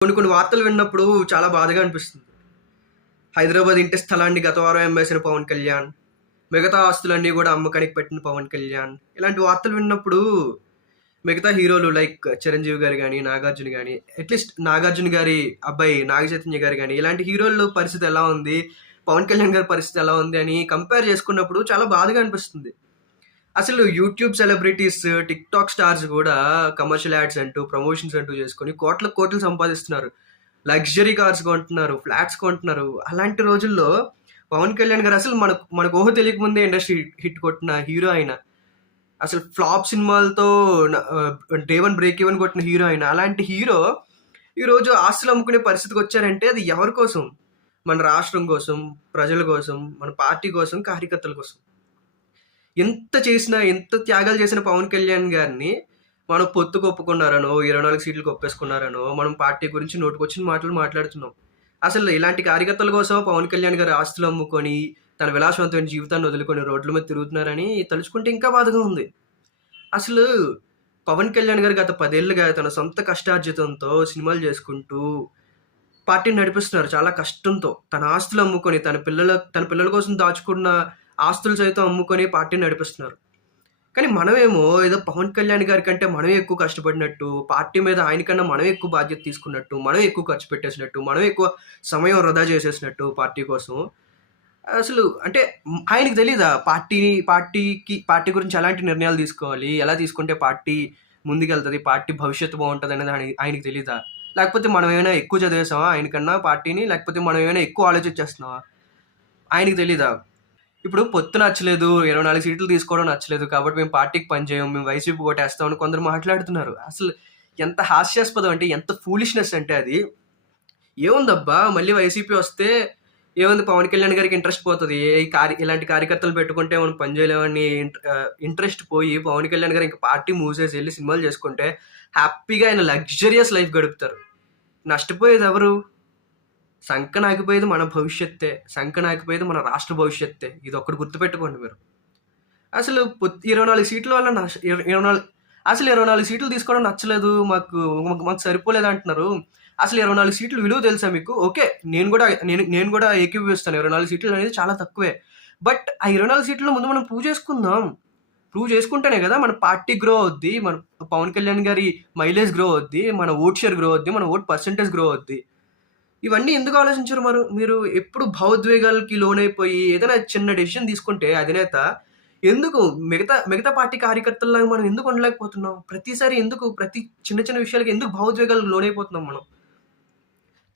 కొన్ని కొన్ని వార్తలు విన్నప్పుడు చాలా బాధగా అనిపిస్తుంది. హైదరాబాద్ ఇంటి స్థలాన్ని గత వారం అమ్మేసిన పవన్ కళ్యాణ్ మిగతా ఆస్తులన్నీ కూడా అమ్మకానికి పెట్టిన పవన్ కళ్యాణ్. ఇలాంటి వార్తలు విన్నప్పుడు మిగతా హీరోలు లైక్ చిరంజీవి గారు కానీ నాగార్జున కానీ అట్లీస్ట్ నాగార్జున గారి అబ్బాయి నాగ చైతన్య గారు కానీ ఇలాంటి హీరోల పరిస్థితి ఎలా ఉంది? పవన్ కళ్యాణ్ గారి పరిస్థితి ఎలా ఉంది? అని కంపేర్ చేసుకున్నప్పుడు చాలా బాధగా అనిపిస్తుంది. అసలు YouTube celebrities TikTok stars కూడా కమర్షియల్ యాడ్స్ అంటూ ప్రమోషన్స్ అంటూ చేసుకొని కోట్ల కోట్లు సంపాదిస్తున్నారు. లగ్జరీ కార్స్ కొంటున్నారు ఫ్లాట్స్ కొంటున్నారు. అలాంటి రోజుల్లో పవన్ కళ్యాణ్ గారు అసలు మనకు మనకు ఊహ తెలియక ముందే ఇండస్ట్రీ హిట్ కొట్టిన హీరో ఆయన అసలు ఫ్లాప్ సినిమాలతో డే వన్ బ్రేక్ ఈవెన్ కొట్టిన హీరో ఆయన అలాంటి హీరో ఈరోజు ఆస్తులు అమ్ముకునే పరిస్థితికి వచ్చారంటే అది ఎవరి కోసం? మన రాష్ట్రం కోసం ప్రజల కోసం మన పార్టీ కోసం కార్యకర్తల కోసం. ఎంత చేసినా ఎంత త్యాగాలు చేసిన పవన్ కళ్యాణ్ గారిని మనం పొత్తు కొప్పుకున్నారనో ఇరవై నాలుగు సీట్లు కొప్పేసుకున్నారనో మనం పార్టీ గురించి నోటుకొచ్చిన మాటలు మాట్లాడుతున్నాం. అసలు ఇలాంటి కార్యకర్తల కోసం పవన్ కళ్యాణ్ గారు ఆస్తులు అమ్ముకొని తన విలాసవంతమైన జీవితాన్ని వదులుకొని రోడ్ల మీద తిరుగుతున్నారని తలుచుకుంటే ఇంకా బాధగా ఉంది. అసలు పవన్ కళ్యాణ్ గారు గత పదేళ్ళుగా తన సొంత కష్టార్జితంతో సినిమాలు చేసుకుంటూ పార్టీని నడిపిస్తున్నారు. చాలా కష్టంతో తన ఆస్తులు అమ్ముకొని తన పిల్లల తన పిల్లల కోసం దాచుకున్న ఆస్తులు సైతం అమ్ముకొని పార్టీని నడిపిస్తున్నారు. కానీ మనమేమో ఏదో పవన్ కళ్యాణ్ గారి కంటే మనమే ఎక్కువ కష్టపడినట్టు పార్టీ మీద ఆయనకన్నా మనమే ఎక్కువ బాధ్యత తీసుకున్నట్టు మనం ఎక్కువ ఖర్చు పెట్టేసినట్టు మనం ఎక్కువ సమయం వృధా చేసేసినట్టు పార్టీ కోసం అసలు అంటే ఆయనకి తెలీదా పార్టీని పార్టీకి పార్టీ గురించి ఎలాంటి నిర్ణయాలు తీసుకోవాలి ఎలా తీసుకుంటే పార్టీ ముందుకెళ్తుంది పార్టీ భవిష్యత్తు బాగుంటుంది అనేది ఆయన ఆయనకి తెలీదా? లేకపోతే మనం ఏమైనా ఎక్కువ చదివేసామా ఆయనకన్నా పార్టీని? లేకపోతే మనం ఏమైనా ఎక్కువ ఆలోచించేస్తున్నావా ఆయనకి తెలీదా? ఇప్పుడు పొత్తు నచ్చలేదు ఇరవై నాలుగు సీట్లు తీసుకోవడం నచ్చలేదు కాబట్టి మేము పార్టీకి పనిచేయం మేము వైసీపీ కొట్టేస్తామని కొందరు మాట్లాడుతున్నారు. అసలు ఎంత హాస్యాస్పదం అంటే ఎంత ఫూలిష్నెస్ అంటే అది. ఏముందబ్బా మళ్ళీ వైసీపీ వస్తే ఏముంది పవన్ కళ్యాణ్ గారికి ఇంట్రెస్ట్ పోతుంది. ఏ కార్య ఇలాంటి కార్యకర్తలు పెట్టుకుంటే మనం పనిచేయలేమని ఇంట్రెస్ట్ పోయి పవన్ కళ్యాణ్ గారు ఇంకా పార్టీ మూసేసి వెళ్ళి సినిమాలు చేసుకుంటే హ్యాపీగా ఆయన లగ్జరియస్ లైఫ్ గడుపుతారు. నష్టపోయేది ఎవరు? సంకనాకిపోయేది మన భవిష్యత్తే సంకనాకిపోయేది మన రాష్ట్ర భవిష్యత్తే. ఇది ఒక్కటి గుర్తుపెట్టుకోండి మీరు. అసలు ఇరవై నాలుగు సీట్ల వల్ల నష్ట ఇరవై నాలుగు అసలు ఇరవై నాలుగు సీట్లు తీసుకోవడం నచ్చలేదు మాకు మాకు- మాకు సరిపోలేదు అంటున్నారు. అసలు ఇరవై నాలుగు సీట్లు విలువ తెలుసా మీకు? ఓకే నేను కూడా నేను నేను కూడా ఏకీభవిస్తాను ఇరవై నాలుగు సీట్లు అనేది చాలా తక్కువే. బట్ ఆ ఇరవై నాలుగు సీట్ల ముందు మనం ప్రూవ్ చేసుకుందాం. ప్రూవ్ చేసుకుంటేనే కదా మన పార్టీ గ్రో అవుద్ది మన పవన్ కళ్యాణ్ గారి మైలేజ్ గ్రో అవుద్ది మన ఓట్ షేర్ గ్రో అవుద్ది మన ఓట్ పర్సంటేజ్ గ్రో అవుద్ది. ఇవన్నీ ఎందుకు ఆలోచించరు మరి? మీరు ఎప్పుడు భావోద్వేగాలకి లోనైపోయి ఏదైనా చిన్న డెసిషన్ తీసుకుంటే అధినేత ఎందుకు మిగతా మిగతా పార్టీ కార్యకర్తల్లాగా మనం ఎందుకు ఉండలేకపోతున్నాం? ప్రతిసారి ఎందుకు ప్రతి చిన్న చిన్న విషయాలకి ఎందుకు భావోద్వేగాలకు లోనైపోతున్నాం మనం?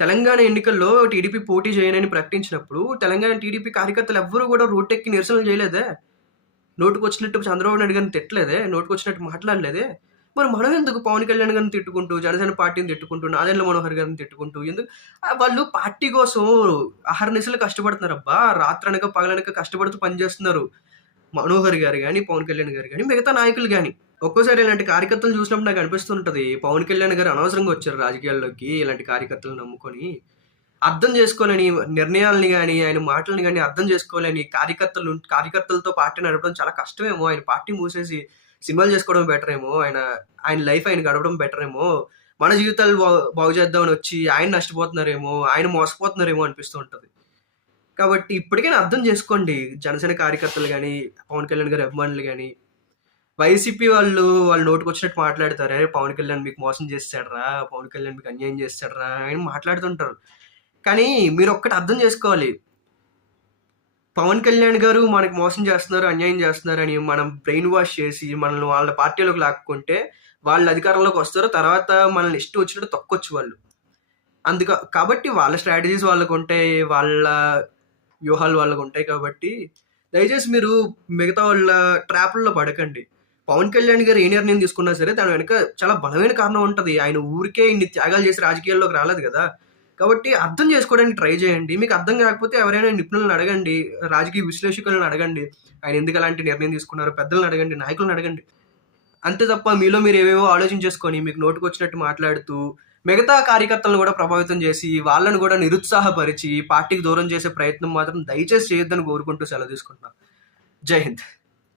తెలంగాణ ఎన్నికల్లో టీడీపీ పోటీ చేయనని ప్రకటించినప్పుడు తెలంగాణ టీడీపీ కార్యకర్తలు ఎవ్వరూ కూడా రోడ్డెక్కి నిరసనలు చేయలేదే? నోటుకు వచ్చినట్టు చంద్రబాబు నాయుడు గారిని తిట్టలేదే? నోటుకు వచ్చినట్టు మాట్లాడలేదే? మరి మనం ఎందుకు పవన్ కళ్యాణ్ గారిని తిట్టుకుంటూ జనసేన పార్టీని తిట్టుకుంటూ నాదెండ్ల మనోహర్ గారిని తిట్టుకుంటూ ఎందుకు? ఆ, వాళ్ళు పార్టీ కోసం అహర్నిశలు కష్టపడుతున్నారు అబ్బా. రాత్రనక పగలనక కష్టపడుతూ పనిచేస్తున్నారు మనోహర్ గారు కానీ పవన్ కళ్యాణ్ గారు కానీ మిగతా నాయకులు కానీ ఒక్కోసారి ఇలాంటి కార్యకర్తలు చూసినప్పుడు నాకు అనిపిస్తుంటది పవన్ కళ్యాణ్ గారు అనవసరంగా వచ్చారు రాజకీయాల్లోకి ఇలాంటి కార్యకర్తలు నమ్ముకొని. అర్థం చేసుకోలేని నిర్ణయాలని కానీ ఆయన మాటలని కానీ అర్థం చేసుకోలేని కార్యకర్తలు కార్యకర్తలతో పార్టీ నడపడం చాలా కష్టమేమో. ఆయన పార్టీ మూసేసి సినిమాలు చేసుకోవడం బెటర్ ఏమో ఆయన ఆయన లైఫ్ ఆయన గడపడం బెటర్ ఏమో మన జీవితాలు బాగు బాగు చేద్దామని వచ్చి ఆయన నష్టపోతున్నారేమో ఆయన మోసపోతున్నారేమో అనిపిస్తూ ఉంటుంది. కాబట్టి ఇప్పటికైనా అర్థం చేసుకోండి జనసేన కార్యకర్తలు కానీ పవన్ కళ్యాణ్ గారి అభిమానులు కానీ వైసీపీ వాళ్ళు వాళ్ళు నోటుకు వచ్చినట్టు మాట్లాడతారు అరే పవన్ కళ్యాణ్ మీకు మోసం చేస్తాడరా పవన్ కళ్యాణ్ మీకు అన్యాయం చేస్తాడరా అని మాట్లాడుతుంటారు. కానీ మీరు ఒక్కటి అర్థం చేసుకోవాలి పవన్ కళ్యాణ్ గారు మనకి మోసం చేస్తున్నారు అన్యాయం చేస్తున్నారని మనం బ్రెయిన్ వాష్ చేసి మనల్ని వాళ్ళ పార్టీలోకి లాక్కుంటే వాళ్ళు అధికారంలోకి వస్తారు తర్వాత మనల్ని ఇష్టం వచ్చినట్టు తొక్కొచ్చు వాళ్ళు. అందుక కాబట్టి వాళ్ళ స్ట్రాటజీస్ వాళ్ళకు ఉంటాయి వాళ్ళ వ్యూహాలు వాళ్ళకు ఉంటాయి కాబట్టి దయచేసి మీరు మిగతా వాళ్ళ ట్రాప్ల్లో పడకండి. పవన్ కళ్యాణ్ గారు ఏ నిర్ణయం తీసుకున్నా సరే దాని వెనుక చాలా బలమైన కారణం ఉంటుంది. ఆయన ఊరికే ఇన్ని త్యాగాలు చేసి రాజకీయాల్లోకి రాలేదు కదా. కాబట్టి అర్థం చేసుకోవడానికి ట్రై చేయండి. మీకు అర్థం కాకపోతే ఎవరైనా నిపుణులను అడగండి రాజకీయ విశ్లేషకులను అడగండి ఆయన ఎందుకు అలాంటి నిర్ణయం తీసుకున్నారు పెద్దలను అడగండి నాయకులను అడగండి. అంతే తప్ప మీలో మీరు ఏవేవో ఆలోచించేసుకొని మీకు నోటుకు వచ్చినట్టు మాట్లాడుతూ మిగతా కార్యకర్తలను కూడా ప్రభావితం చేసి వాళ్ళను కూడా నిరుత్సాహపరిచి పార్టీకి దూరం చేసే ప్రయత్నం మాత్రం దయచేసి చేయొద్దని కోరుకుంటూ సెలవు తీసుకుంటున్నాను. జై హింద్.